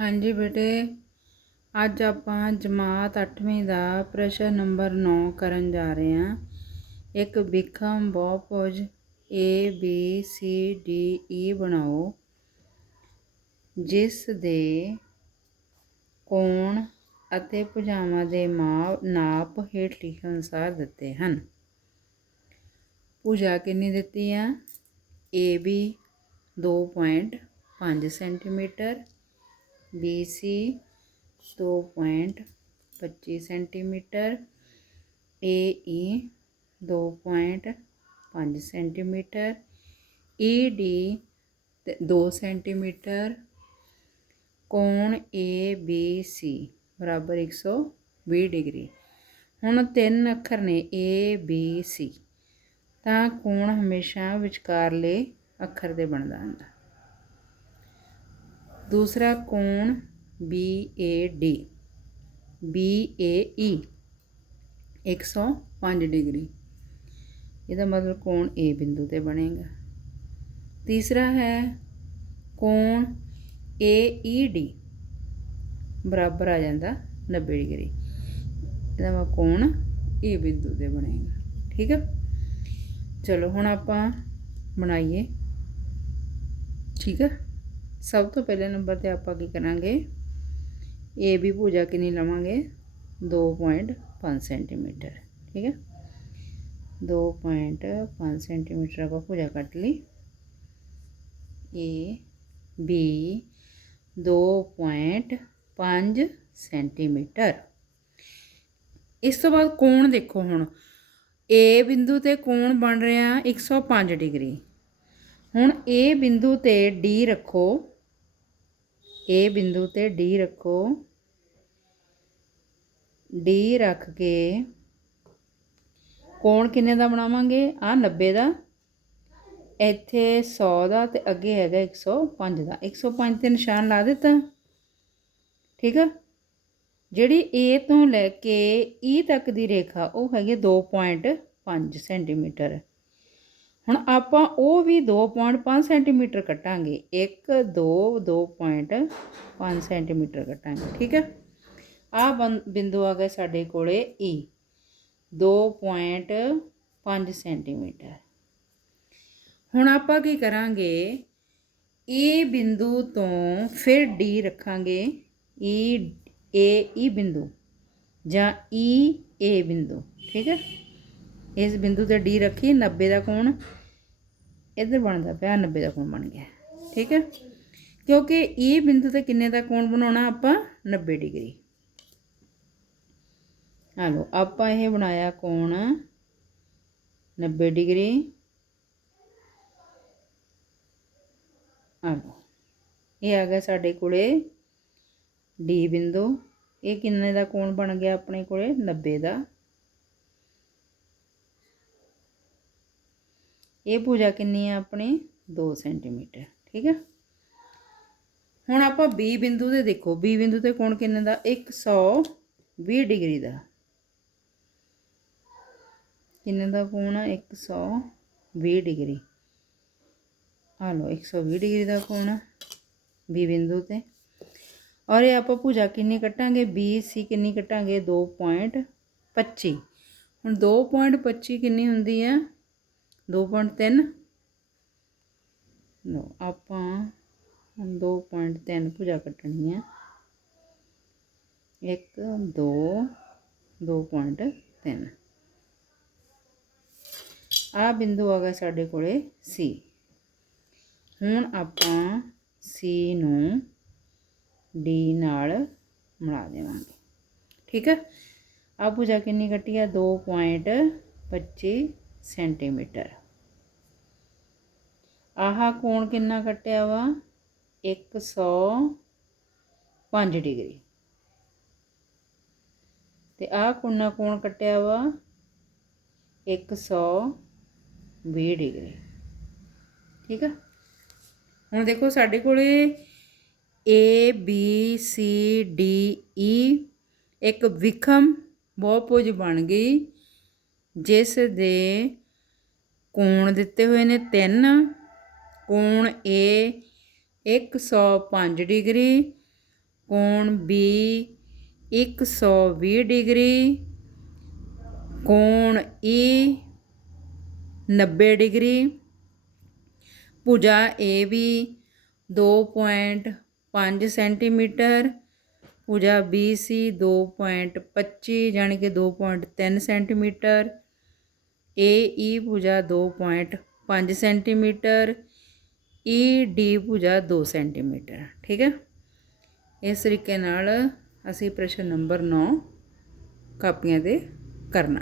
ਹਾਂਜੀ ਬੇਟੇ, ਅੱਜ ਆਪਾਂ ਜਮਾਤ 8ਵੀਂ ਦਾ ਪ੍ਰਸ਼ਨ ਨੰਬਰ 9 ਕਰਨ ਜਾ ਰਹੇ ਹਾਂ। ਇੱਕ ਵਿਖਮ ਬਹੁਭੁਜ A, B, C, D E ਬਣਾਓ। ਜਿਸ ਦੇ ਕੋਣ ਅਤੇ ਭੁਜਾਵਾਂ ਦੇ ਮਾ- ਨਾਪ ਹੇਠ ਲਿਖੇ ਅਨੁਸਾਰ ਦਿੱਤੇ ਹਨ। ਭੁਜਾ ਕਿੰਨੀ ਦਿੱਤੀ ਆ? AB 2.5 centimetre BC 2.25 centimetre AE 2.5 centimetre ED 2 centimetre, ਕੋਣ ABC ਬਰਾਬਰ 120 ਡਿਗਰੀ। ਹੁਣ ਤਿੰਨ ਅੱਖਰ ਨੇ A, B, C, ਤਾਂ ਕੋਣ ਹਮੇਸ਼ਾ ਵਿਚਕਾਰਲੇ ਅੱਖਰ ਦੇ ਬਣਦਾ ਹੁੰਦਾ। ਦੂਸਰਾ ਕੋਣ BAD BAE 105 ਡਿਗਰੀ। ਇਹਦਾ ਮਤਲਬ ਕੋਣ A ਬਿੰਦੂ ਤੇ ਬਣੇਗਾ। ਤੀਸਰਾ ਹੈ ਕੋਣ AED ਬਰਾਬਰ ਆ ਜਾਂਦਾ 90 ਡਿਗਰੀ। ਇਹਦਾ ਮਤਲਬ ਕੋਣ A ਬਿੰਦੂ ਤੇ ਬਣੇਗਾ। ਠੀਕ ਹੈ ਚਲੋ ਹੁਣ ਆਪਾਂ ਬਣਾਈਏ। ਠੀਕ ਹੈ ਸਭ ਤੋਂ ਪਹਿਲੇ ਨੰਬਰ ਤੇ ਆਪਾਂ ਕੀ ਕਰਾਂਗੇ? ਏ ਬੀ ਭੁਜਾ ਕਿੰਨੀ ਲਵਾਂਗੇ? 2.5 ਸੈਂਟੀਮੀਟਰ, ਠੀਕ ਹੈ? 2.5 ਸੈਂਟੀਮੀਟਰ ਆਪਾਂ ਭੁਜਾ ਕੱਟ ਲਈ। A B 2.5 centimetre. ਇਸ ਤੋਂ ਬਾਅਦ ਕੋਣ ਦੇਖੋ ਹੁਣ? ਏ ਬਿੰਦੂ ਤੇ ਕੋਣ ਬਣ ਰਿਹਾ? 105 ਡਿਗਰੀ। ਹੁਣ ਏ ਬਿੰਦੂ ਤੇ ਡੀ ਰੱਖੋ। ਏ ਬਿੰਦੂ ਤੇ ਡੀ ਰੱਖੋ। ਡੀ ਰੱਖ ਕੇ ਕੋਣ ਕਿੰਨੇ ਦਾ ਬਣਾਵਾਂਗੇ? ਆ 90 ਦਾ। ਇੱਥੇ 100 ਦਾ ਤੇ ਅੱਗੇ ਹੈਗਾ 105 ਦਾ। 105 ਤੇ ਨਿਸ਼ਾਨ ਲਾ ਦਿੱਤਾ। ਠੀਕ ਆ? ਜਿਹੜੀ A ਤੋਂ ਲੈ ਕੇ E ਤੱਕ ਦੀ ਰੇਖਾ, ਉਹ ਹੈਗੀ 2.5 ਸੈਂਟੀਮੀਟਰ। ਹੁਣ ਆਪਾਂ ਉਹ ਵੀ 2.5 ਸੈਂਟੀਮੀਟਰ ਕੱਟਾਂਗੇ 1 2 2.5 ਸੈਂਟੀਮੀਟਰ ਕੱਟਾਂਗੇ ਠੀਕ ਹੈ ਆ ਬਿੰਦੂ ਆ ਗਿਆ ਸਾਡੇ ਕੋਲੇ E 2.5 ਸੈਂਟੀਮੀਟਰ ਹੁਣ ਆਪਾਂ ਕੀ ਕਰਾਂਗੇ E ਬਿੰਦੂ ਤੋਂ ਫਿਰ D ਰੱਖਾਂਗੇ E A E ਬਿੰਦੂ ਜਾਂ E A ਬਿੰਦੂ ਠੀਕ ਹੈ ਇਸ ਬਿੰਦੂ ਤੇ ਡੀ ਰੱਖੀ 90 ਦਾ ਕੋਣ ਇੱਧਰ ਬਣਦਾ ਪਿਆ 90 ਦਾ ਕੋਣ ਬਣ ਗਿਆ। ਠੀਕ ਹੈ? ਕਿਉਂਕਿ ਇਹ ਬਿੰਦੂ ਤੇ ਕਿੰਨੇ ਦਾ ਕੋਣ ਬਣਾਉਣਾ ਆਪਾਂ? 90 ਡਿਗਰੀ। ਆ ਲਓ, ਆਪਾਂ ਇਹ ਬਣਾਇਆ ਕੋਣ? 90 ਡਿਗਰੀ। ਆ ਲਓ, ਇਹ ਆ ਗਿਆ ਸਾਡੇ ਕੋਲੇ ਡੀ ਬਿੰਦੂ। ਇਹ ਕਿੰਨੇ ਦਾ ਕੋਣ ਬਣ ਗਿਆ ਆਪਣੇ ਕੋਲੇ? 90 ਦਾ। ਇਹ ਭੁਜਾ ਕਿੰਨੀ ਆ ਆਪਣੀ? 2 ਸੈਂਟੀਮੀਟਰ, ਠੀਕ ਹੈ ਹੁਣ ਆਪਾਂ B ਬਿੰਦੂ ਤੇ ਦੇਖੋ, B ਬਿੰਦੂ ਤੇ ਕੋਣ ਕਿੰਨੇ ਦਾ? 120 ਡਿਗਰੀ ਦਾ। ਕਿੰਨੇ ਦਾ ਕੋਣ ਆ? 120 ਡਿਗਰੀ। ਆ ਲਓ 120 ਡਿਗਰੀ ਦਾ ਕੋਣ ਆ B ਬਿੰਦੂ ਤੇ। ਔਰ ਇਹ ਆਪਾਂ ਭੁਜਾ ਕਿੰਨੀ ਕੱਟਾਂਗੇ? BC ਕਿੰਨੀ ਕੱਟਾਂਗੇ? 2.25 ਹੁਣ 2.25 ਕਿੰਨੀ ਹੁੰਦੀ ਆ? 2.3 ਲੋ ਆਪਾਂ ਹੁਣ 2.3 ਭੁਜਾ ਕੱਟਣੀ ਆ 1 2 2.3 ਆ ਬਿੰਦੂ ਆ ਗਿਆ ਸਾਡੇ ਕੋਲੇ C ਹੁਣ ਆਪਾਂ C ਨੂੰ D ਨਾਲ ਮਿਲਾ ਦੇਵਾਂਗੇ। ਠੀਕ ਹੈ? ਆ ਭੁਜਾ ਕਿੰਨੀ ਕੱਟੀ ਆ 2.25 ਸੈਂਟੀਮੀਟਰ। ਆਹ ਕੋਣ ਕਿੰਨਾ ਕੱਟਿਆ ਵਾ? 105 ਡਿਗਰੀ। ਤੇ ਆਹ ਕੋਣਾ ਕੋਣ ਕੱਟਿਆ ਵਾ? 120 ਡਿਗਰੀ। ਠੀਕ ਆ? ਹੁਣ ਦੇਖੋ ਸਾਡੇ ਕੋਲੇ A, B, C, D E ਇੱਕ ਵਿਖਮ ਬਹੁਭੁਜ ਬਣ ਗਈ, ਜਿਸ ਦੇ ਕੋਣ ਦਿੱਤੇ ਹੋਏ ਨੇ 3 ਕੋਣ A 105 ਡਿਗਰੀ ਕੋਣ ਬੀ 120 ਡਿਗਰੀ ਕੋਣ ਈ 90 ਡਿਗਰੀ ਭੁਜਾ ਏ ਵੀ 2.5 ਸੈਂਟੀਮੀਟਰ ਭੁਜਾ ਬੀ ਸੀ 2.25 ਯਾਨੀ ਕਿ 2.3 ਸੈਂਟੀਮੀਟਰ ਏ ਈ ਭੁਜਾ 2.5 ਸੈਂਟੀਮੀਟਰ E, ਈ ਡੀ ਭੁਜਾ 2 ਸੈਂਟੀਮੀਟਰ, ਠੀਕ ਹੈ? ਇਸ ਤਰੀਕੇ ਨਾਲ ਅਸੀਂ ਪ੍ਰਸ਼ਨ ਨੰਬਰ 9 ਕਾਪੀਆਂ ਤੇ ਕਰਨਾ।